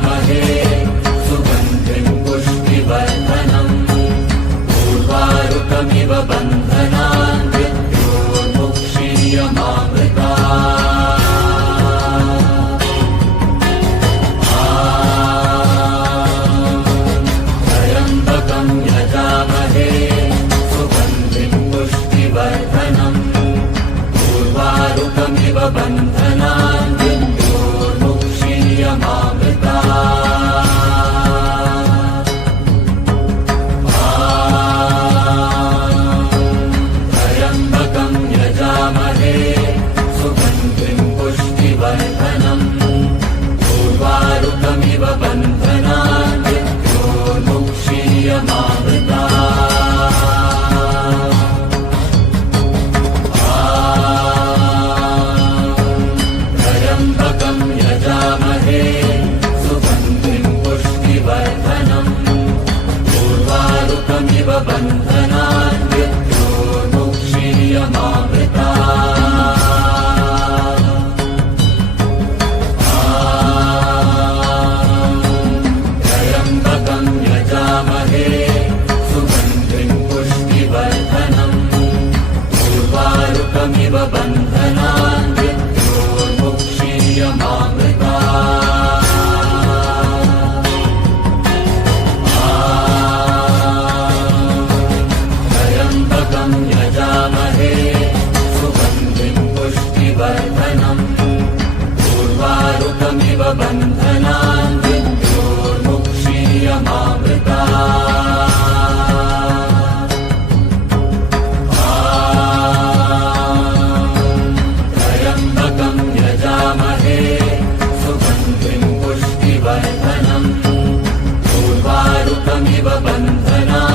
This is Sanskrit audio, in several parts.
यजामहे सुगन्धिं पुष्टिवर्धनम् उर्वारुकमिव बन्धनान् त्र्यम्बकं यजामहे सुगन्धिं पुष्टिवर्धनम् उर्वारुकमिव बन्धनान् त्र्यम्बकं यजामहे सुगन्धिं पुष्टिवर्धनम् उर्वारुकमिव बन्धनान् त्र्यम्बकं यजामहे सुगन्धिं पुष्टिवर्धनम् उर्वारुकमिव बन्धनान् त्र्यम्बकं यजामहे सुगन्धिं पुष्टिवर्धनम् उर्वारुकमिव बन्धनान् त्र्यम्बकं यजामहे सुगन्धिं पुष्टिवर्धनम् उर्वारुकमिव बन्धनान् त्र्यम्बकं यजामहे सुगन्धिं पुष्टिवर्धनम् उर्वारुकमिव बन्धनान्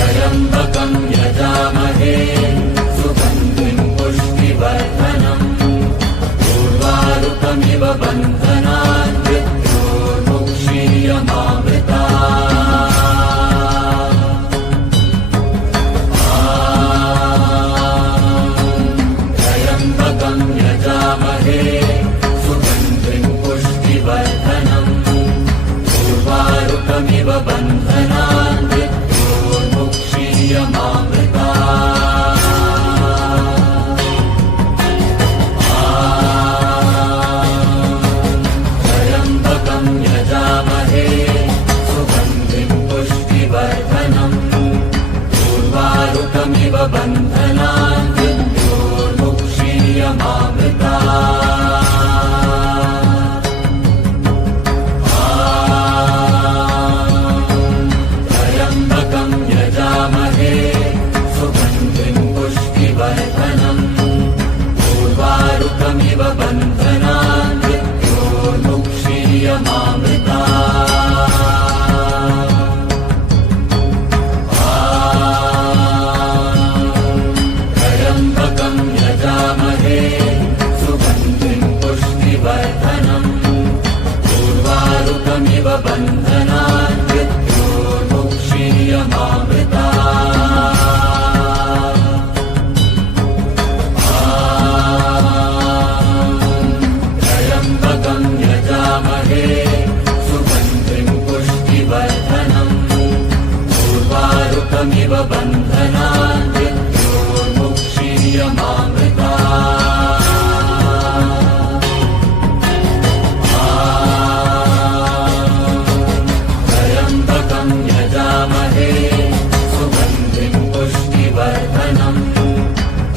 त्र्यम्बकं यजामहे सुगन्धिं पुष्टिवर्धनम् उर्वारुकमिव बन्धनान् त्र्यम्बकं यजामहे सुगन्धिं पुष्टिवर्धनम् उर्वारुकमिव बन्धनान् त्र्यम्बकं यजामहे सुगन्धिं पुष्टिवर्धनम् उर्वारुकमिव बन्धनान् त्र्यम्बकं यजामहे सुगन्धिं पुष्टिवर्धनम् उर्वारुकमिव बन्धनान् त्र्यम्बकं यजामहे सुगन्धिं पुष्टिवर्धनम् उर्वारुकमिव बन्धनान् त्र्यम्बकं यजामहे सुगन्धिं पुष्टिवर्धनम् उर्वारुकमिव बन्धनान् त्र्यम्बकं यजामहे सुगन्धिं पुष्टिवर्धनम्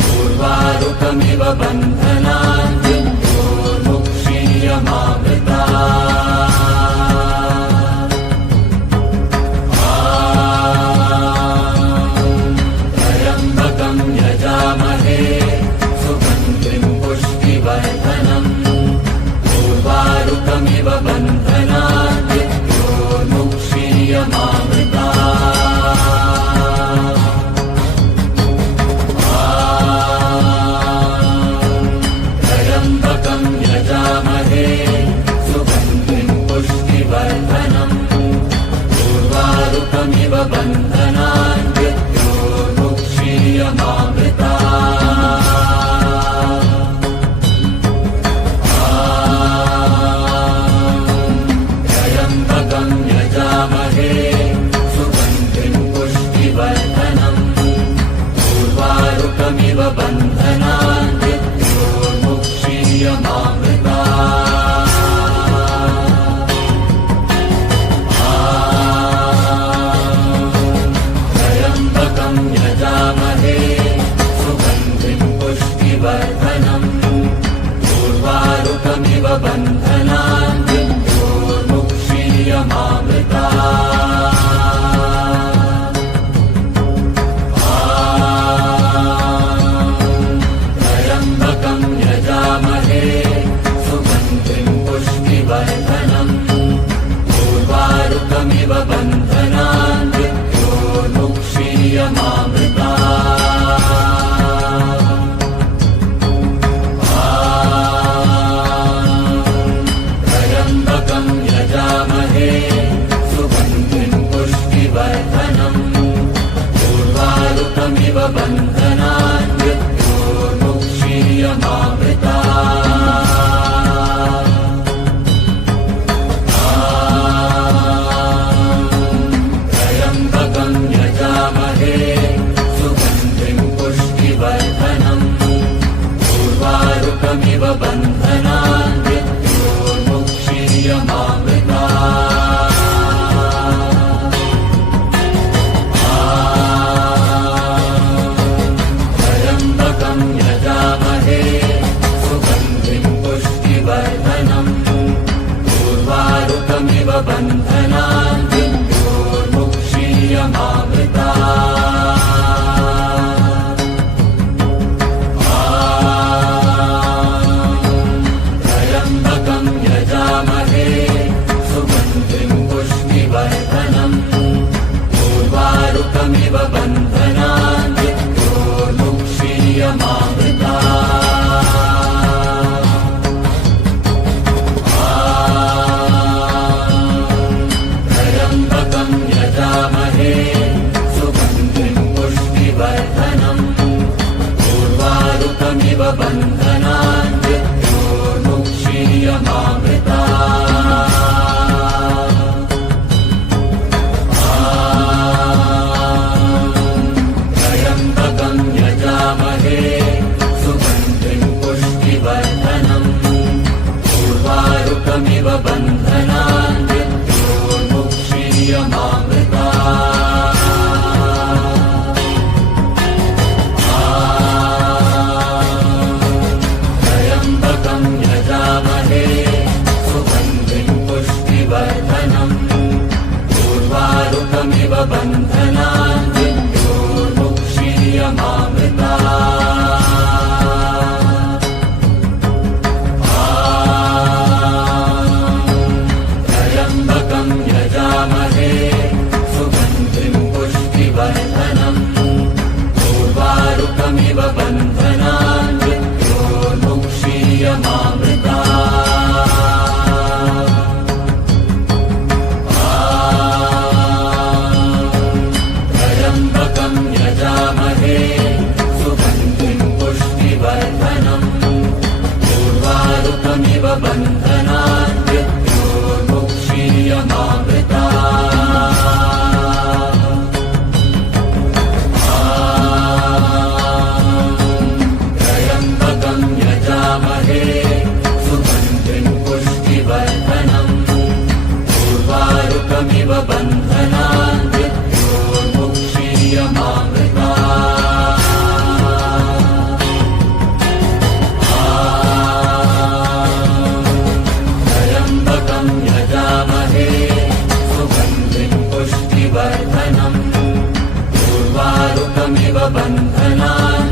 उर्वारुकमिव बन्धनान् त्र्यम्बकं यजामहे सुगन्धिं पुष्टिवर्धनम् उर्वारुकमिव बन्धनान् त्र्यम्बकं यजामहे सुगन्धिं पुष्टिवर्धनम् उर्वारुकमिव बन्धनान् त्र्यम्बकमिव बन्धनान् मृत्योर्मुक्षीयमामृतात् त्र्यम्बकं यजामहे सुगन्धिं पुष्टिवर्धनम् उर्वारुकमिव बन्धनान् त्र्यम्बकं यजामहे सुगन्धिं पुष्टिवर्धनम् उर्वारुकमिव बन्धनान् त्र्यम्बकं यजामहे सुगन्धिं पुष्टिवर्धनम् उर्वारुकमिव बन्धनान् त्र्यम्बकं यजामहे सुगन्धिं पुष्टिवर्धनम् उर्वारुकमिव बन्धनान् त्र्यम्बकं यजामहे सुगन्धिं पुष्टिवर्धनम् उर्वारुकमिव बन्धनान् त्र्यम्बकं यजामहे सुगन्धिं पुष्टिवर्धनम् उर्वारुकमिव बन्धनान् त्र्यम्बकं यजामहे सुगन्धिं पुष्टिवर्धनम् उर्वारुकमिव बन्धनान् त्र्यम्बकं यजामहे सुगन्धिं पुष्टिवर्धनम् उर्वारुकमिव बन्धनान् त्र्यम्बकं यजामहे सुगन्धिं पुष्टिवर्धनम् उर्वारुकमिव बन्धनान् त्र्यम्बकं यजामहे सुगन्धिं पुष्टिवर्धनम् उर्वारुकमिव बन्धनान्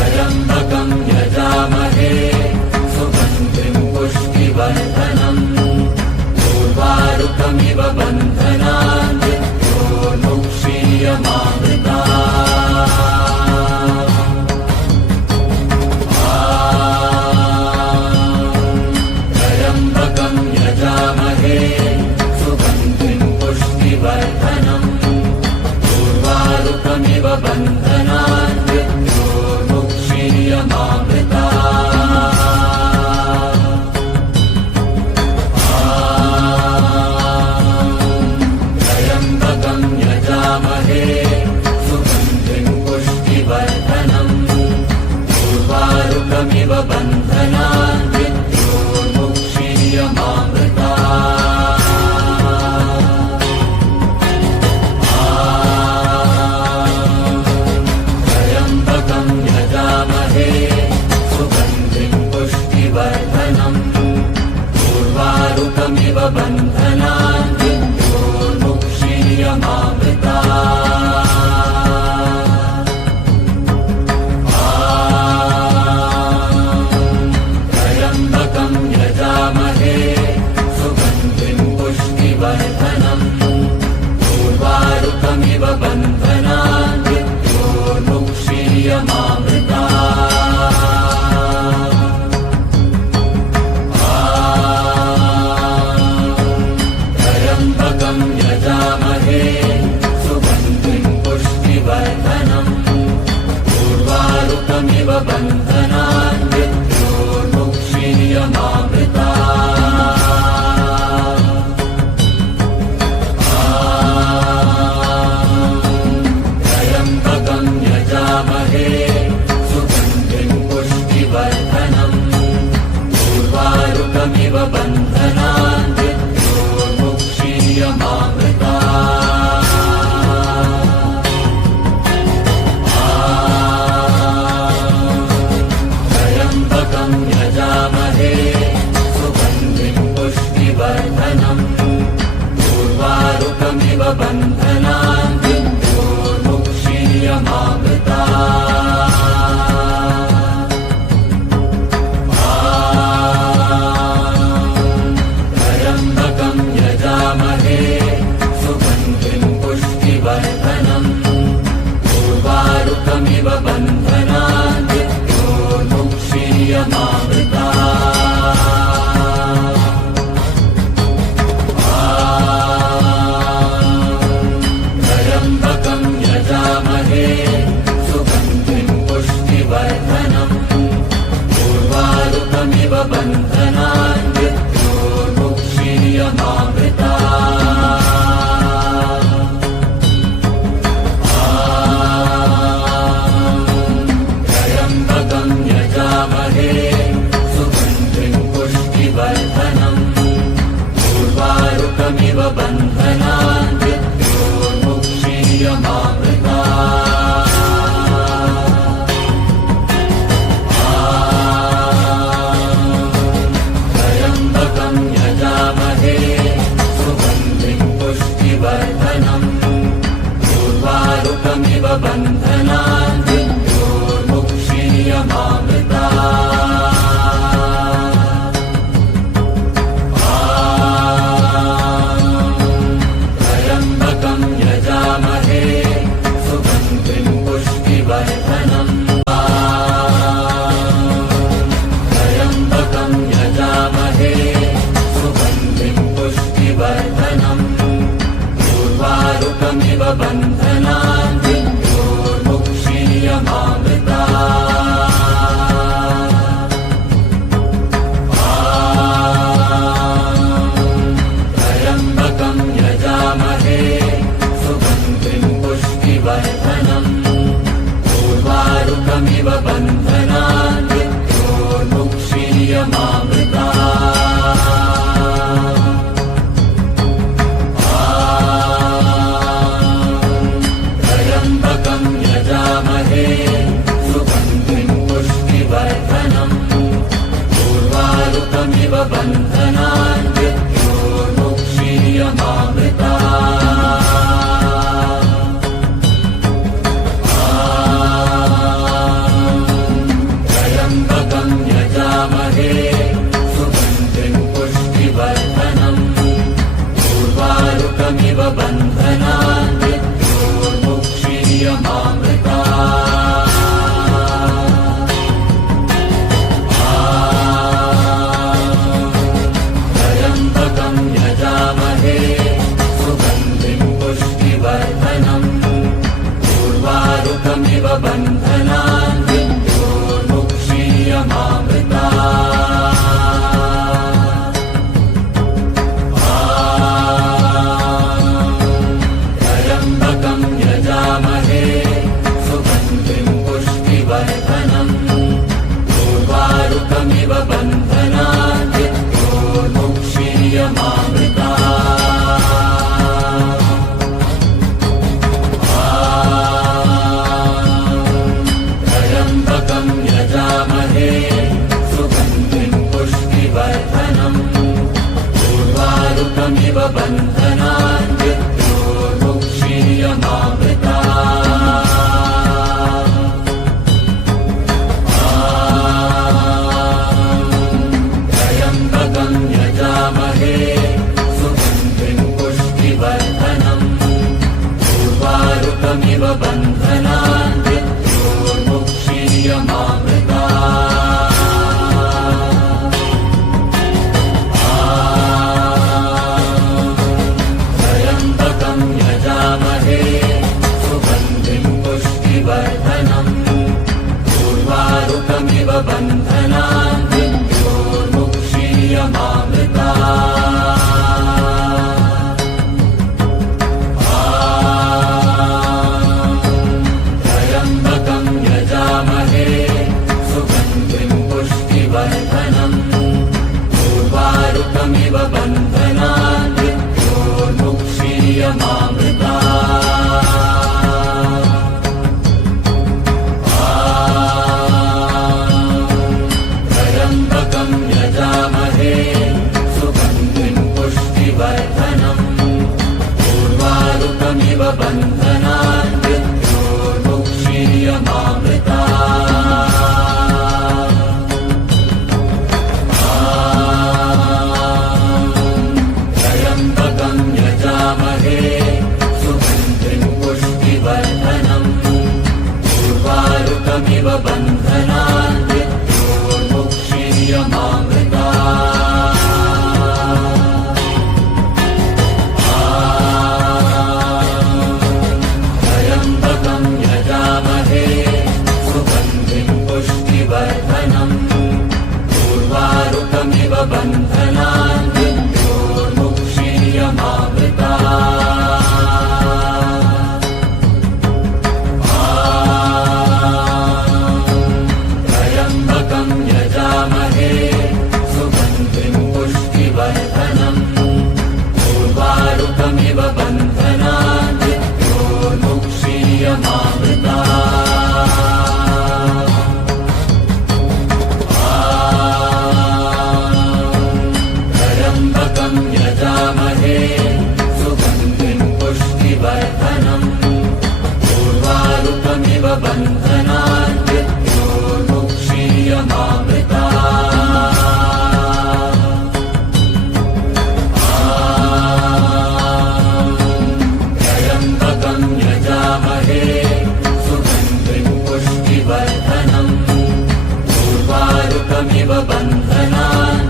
त्र्यम्बकं यजामहे सुगन्धिं पुष्टिवर्धनम् उर्वारुकमिव बन्धनान् त्र्यम्बकं यजामहे सुगन्धिं पुष्टिवर्धनम् उर्वारुकमिव बन्धनान् त्र्यम्बकं यजामहे सुगन्धिं पुष्टिवर्धनम् उर्वारुकमिव बन्धनान् त्र्यम्बकं यजामहे बन्धनान् त्र्यम्बकं यजामहे सुगन्धिं पुष्टिवर्धनम् उर्वारुकमिव बन्धनान् त्र्यम्बकं यजामहे सुगन्धिं पुष्टिवर्धनम् उर्वारुकमिव बन्धनान् त्र्यम्बकं यजामहे सुगन्धिं पुष्टिवर्धनम् उर्वारुकमिव बन्धनान् त्र्यम्बकं यजामहे सुगन्धिं पुष्टिवर्धनम् उर्वारुकमिव बन्धनान् त्र्यम्बकं यजामहे सुगन्धिं पुष्टिवर्धनम् त्र्यम्बकं यजामहे सुगन्धिं पुष्टिवर्धनम् उर्वारुकमिव बन्धनान् त्र्यम्बकं यजामहे सुगन्धिं पुष्टिवर्धनम् उर्वारुकमिव बन्धनान् त्र्यम्बकं यजामहे सुगन्धिं पुष्टिवर्धनम् उर्वारुकमिव बन्धनान् त्र्यम्बकं यजामहे सुगन्धिं पुष्टिवर्धनम् उर्वारुकमिव बन्धनान् त्र्यम्बकं यजामहे सुगन्धिं पुष्टिवर्धनम् उर्वारुकमिव बन्धनान् त्र्यम्बकं यजामहे सुगन्धिं पुष्टिवर्धनम् उर्वारुकमिव बन्धनान् त्र्यम्बकं यजामहे बन्धनान् मृत्योर्मुक्षीयमामृतात् त्र्यम्बकं यजामहे सुगन्धिं पुष्टिवर्धनम् उर्वारुकमिव बन्धनान् मृत्योर्मुक्षीयमामृतात् त्र्यम्बकं यजामहे सुगन्धिं पुष्टिवर्धनम् उर्वारुकमिव बन्धनान् त्र्यम्बकं यजामहे सुगन्धिं पुष्टिवर्धनम् उर्वारुकमिव बन्धनान्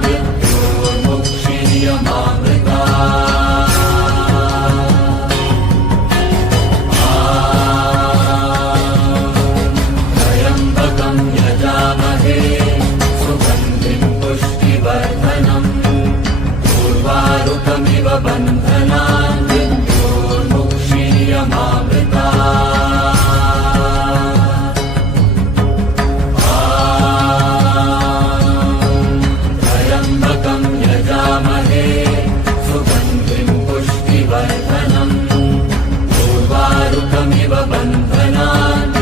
त्र्यम्बकं यजामहे सुगन्धिं पुष्टिवर्धनम् उर्वारुकमिव बन्धनान् त्र्यम्बकं यजामहे सुगन्धिं पुष्टिवर्धनम् उर्वारुकमिव बन्धनान्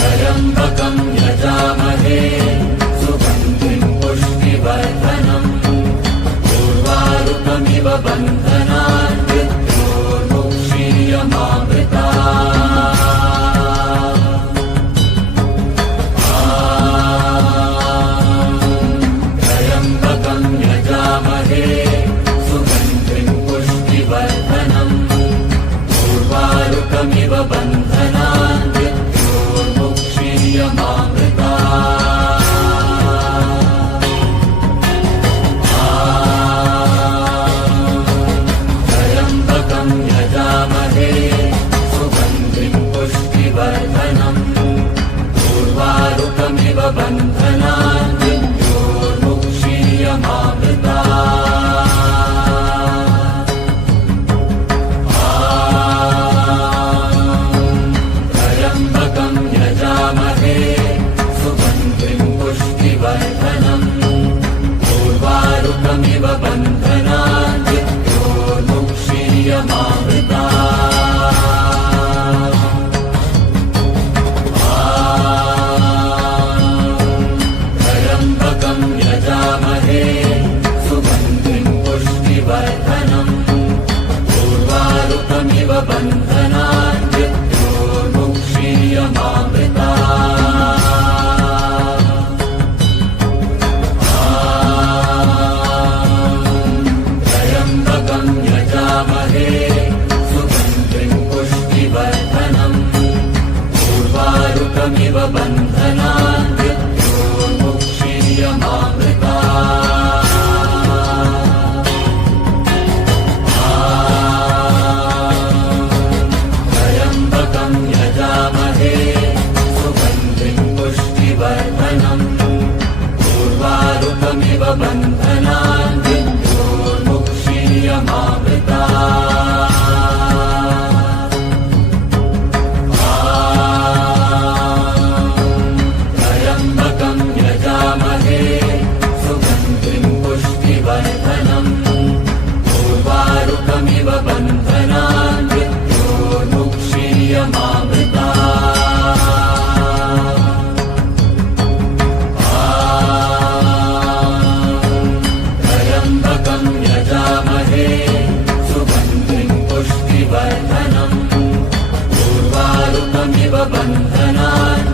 त्र्यम्बकं यजामहे सुगन्धिं पुष्टिवर्धनम् उर्वारुकमिव बन्धनान् त्र्यम्बकं यजामहे सुगन्धिं पुष्टिवर्धनम् उर्वारुकमिव बन्धनान् त्र्यम्बकं यजामहे सुगन्धिं पुष्टिवर्धनम् उर्वारुकमिव बन्धनान् त्र्यम्बकं यजामहे सुगन्धिं पुष्टिवर्धनम् उर्वारुकमिव बन्धनान् त्र्यम्बकं यजामहे सुगन्धिं पुष्टिवर्धनम् उर्वारुकमिव बन्धनान् त्र्यम्बकं यजामहे सुगन्धिं पुष्टिवर्धनम् उर्वारुकमिव बन्धनान् त्र्यम्बकं यजामहे सुगन्धिं पुष्टिवर्धनम् उर्वारुकमिव बन्धनान् त्र्यम्बकं यजामहे सुगन्धिं पुष्टिवर्धनम् उर्वारुकमिव बन्धनान् त्र्यम्बकं यजामहे सुगन्धिं पुष्टिवर्धनम् उर्वारुकमिव बन्धनान्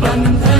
बन्धनान्